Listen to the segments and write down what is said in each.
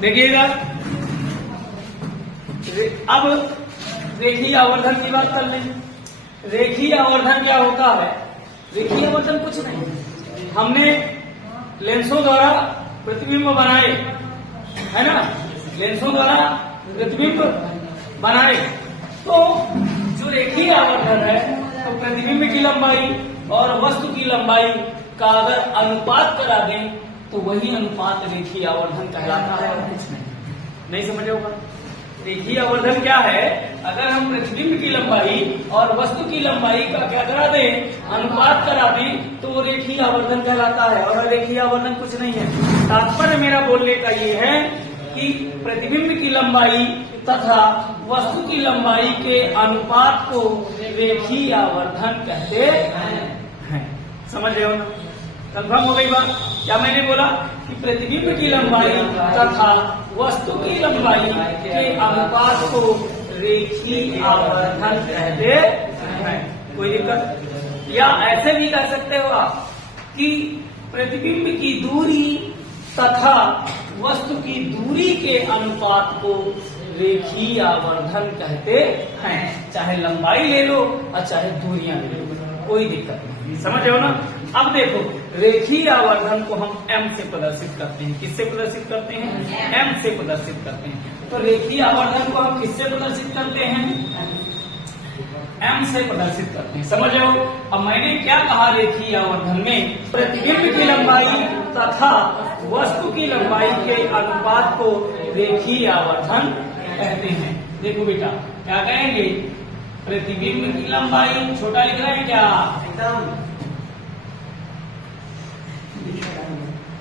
देखिएगा, अब रेखीय आवर्धन की बात कर लें। रेखीय आवर्धन क्या होता है? रेखीय आवर्धन कुछ नहीं, हमने लेंसों द्वारा प्रतिबिंब बनाए, है ना, लेंसों द्वारा प्रतिबिंब बनाए, तो जो रेखीय आवर्धन है तो प्रतिबिंब की लंबाई और वस्तु की लंबाई का अगर अनुपात करा दें तो वही अनुपात रेखीय आवर्धन कहलाता है और कुछ नहीं समझे होगा। रेखीय आवर्धन क्या है? अगर हम प्रतिबिंब की लंबाई और वस्तु की लंबाई का क्या करा दें, अनुपात करा दें, तो वो रेखीय आवर्धन कहलाता है और रेखीय आवर्धन कुछ नहीं है। तात्पर्य मेरा बोलने का ये है कि प्रतिबिंब की लंबाई तथा वस्तु की लंबाई के अनुपात को रेखीय आवर्धन कहते हैं। समझ रहे हो ना? कंफर्म हो गई बात? क्या मैंने बोला कि प्रतिबिंब की लंबाई तथा वस्तु की लंबाई के अनुपात को रेखीय आवर्धन कहते हैं। कोई दिक्कत? या ऐसे भी कह सकते हो आप कि प्रतिबिंब की दूरी तथा वस्तु की दूरी के अनुपात को रेखीय आवर्धन कहते हैं। चाहे लंबाई ले लो और चाहे दूरियां ले लो, कोई दिक्कत नहीं। समझ रहे हो ना? अब देखो, रेखीय आवर्धन को हम m से प्रदर्शित करते हैं। किससे प्रदर्शित करते हैं? m से प्रदर्शित करते हैं। तो रेखीय आवर्धन को हम किससे प्रदर्शित करते हैं? m से प्रदर्शित करते हैं। समझ रहे हो? अब मैंने क्या कहा? रेखीय आवर्धन में प्रतिबिंब की लंबाई तथा वस्तु की लंबाई के अनुपात को रेखीय आवर्धन कहते हैं। देखो बेटा, क्या कहेंगे? प्रतिबिंब की लंबाई, छोटा लिख रहे हैं क्या?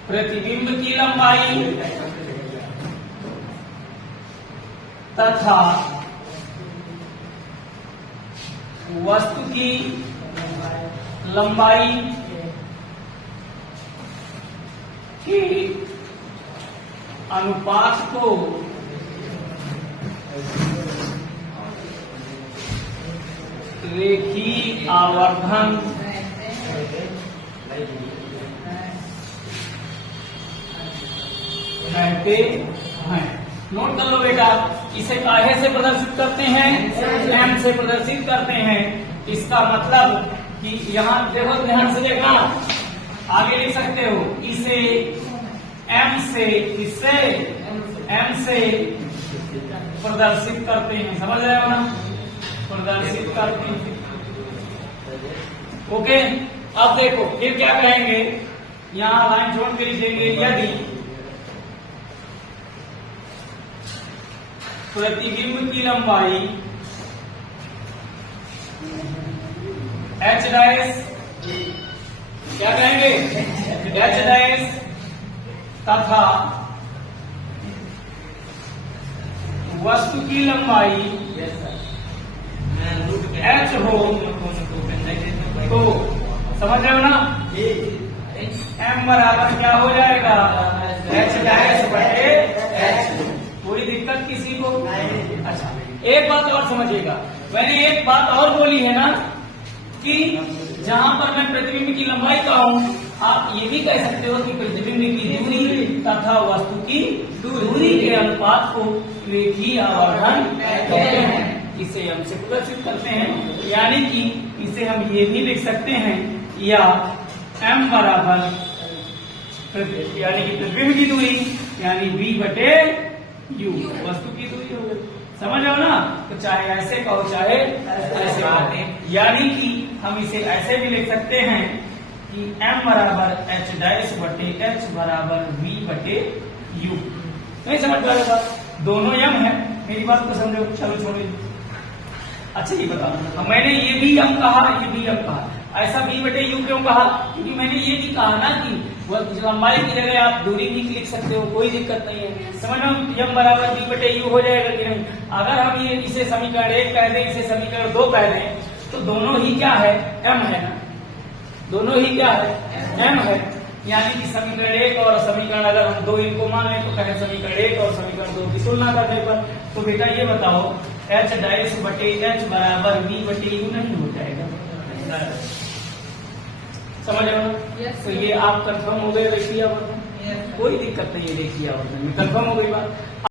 प्रतिबिंब की लंबाई तथा वस्तु की लंबाई के अनुपात को रेखीय आवर्धन कहते हैं। नोट कर लो बेटा, इसे काहे से प्रदर्शित करते हैं? m से प्रदर्शित करते हैं। इसका मतलब कि यहाँ देखो, ध्यान से देखना, आगे लिख सकते हो, इसे m से, इससे m से प्रदर्शित करते हैं। समझ रहे हो ना? प्रदर्शित करते हैं। ओके, अब देखो फिर क्या कहेंगे, यहाँ लाइन छोड़ के लिखेंगे, यदि प्रतिबिंब की लंबाई h डैश, क्या कहेंगे? h डैश तथा वस्तु की लंबाई h हो, तो समझ रहे हो ना? m बराबर क्या हो जाएगा? h डैश बटे h। कोई दिक्कत किसी को? अच्छा, एक बात और समझिएगा, मैंने एक बात और बोली है ना कि जहां पर मैं प्रतिबिंब की लंबाई का हूं, आप ये भी कह सकते हो कि प्रतिबिंब की दूरी तथा वस्तु की दूरी के अनुपात को रेखीय आवर्धन कहते हैं। इसे हम से प्रदर्शित करते हैं, यानी कि इसे हम ये भी लिख सकते हैं, या m बराबर यानी कि प्रतिबिंब की दूरी यानी v बटे u, वस्तु की दूरी हो गई। समझ रहे हो ना? तो चाहे ऐसे कहो चाहे ऐसे कहो, यानी कि हम इसे ऐसे भी लिख सकते हैं कि m बराबर h डैश बटे h बराबर v बटे u। नहीं समझ पा रहे बात? दोनों m है, मेरी बात को समझो। चलो छोड़ो। अच्छा ये बताओ, अब मैंने ये भी m कहा, ये भी m कहा, ऐसा v बटे u क्यों कहा? क्योंकि मैंने ये भी कहा ना कि लंबाई की जगह आप दूरी भी लिख सकते हो, कोई दिक्कत नहीं है। समझ लो, m बराबर v बटे u हो जाएगा कि नहीं? अगर हम ये इसे समीकरण 1 कह दें, इसे समीकरण 2 कह दें, तो दोनों ही क्या है? m है ना? दोनों ही क्या है? m है। यानी कि समीकरण 1 और समीकरण अगर हम 2 इनको मान लें तो कहें समीकरण 1 और समीकरण 2 की तुलना करने पर, तो बेटा ये बताओ h डैश बटे h बराबर v बटे u नहीं हो जाएगा? समझ रहे हो? तो ये आप कंफर्म हो गए रेखीय आवर्धन। कोई दिक्कत नहीं है रेखीय आवर्धन में, कंफर्म हो गई बात।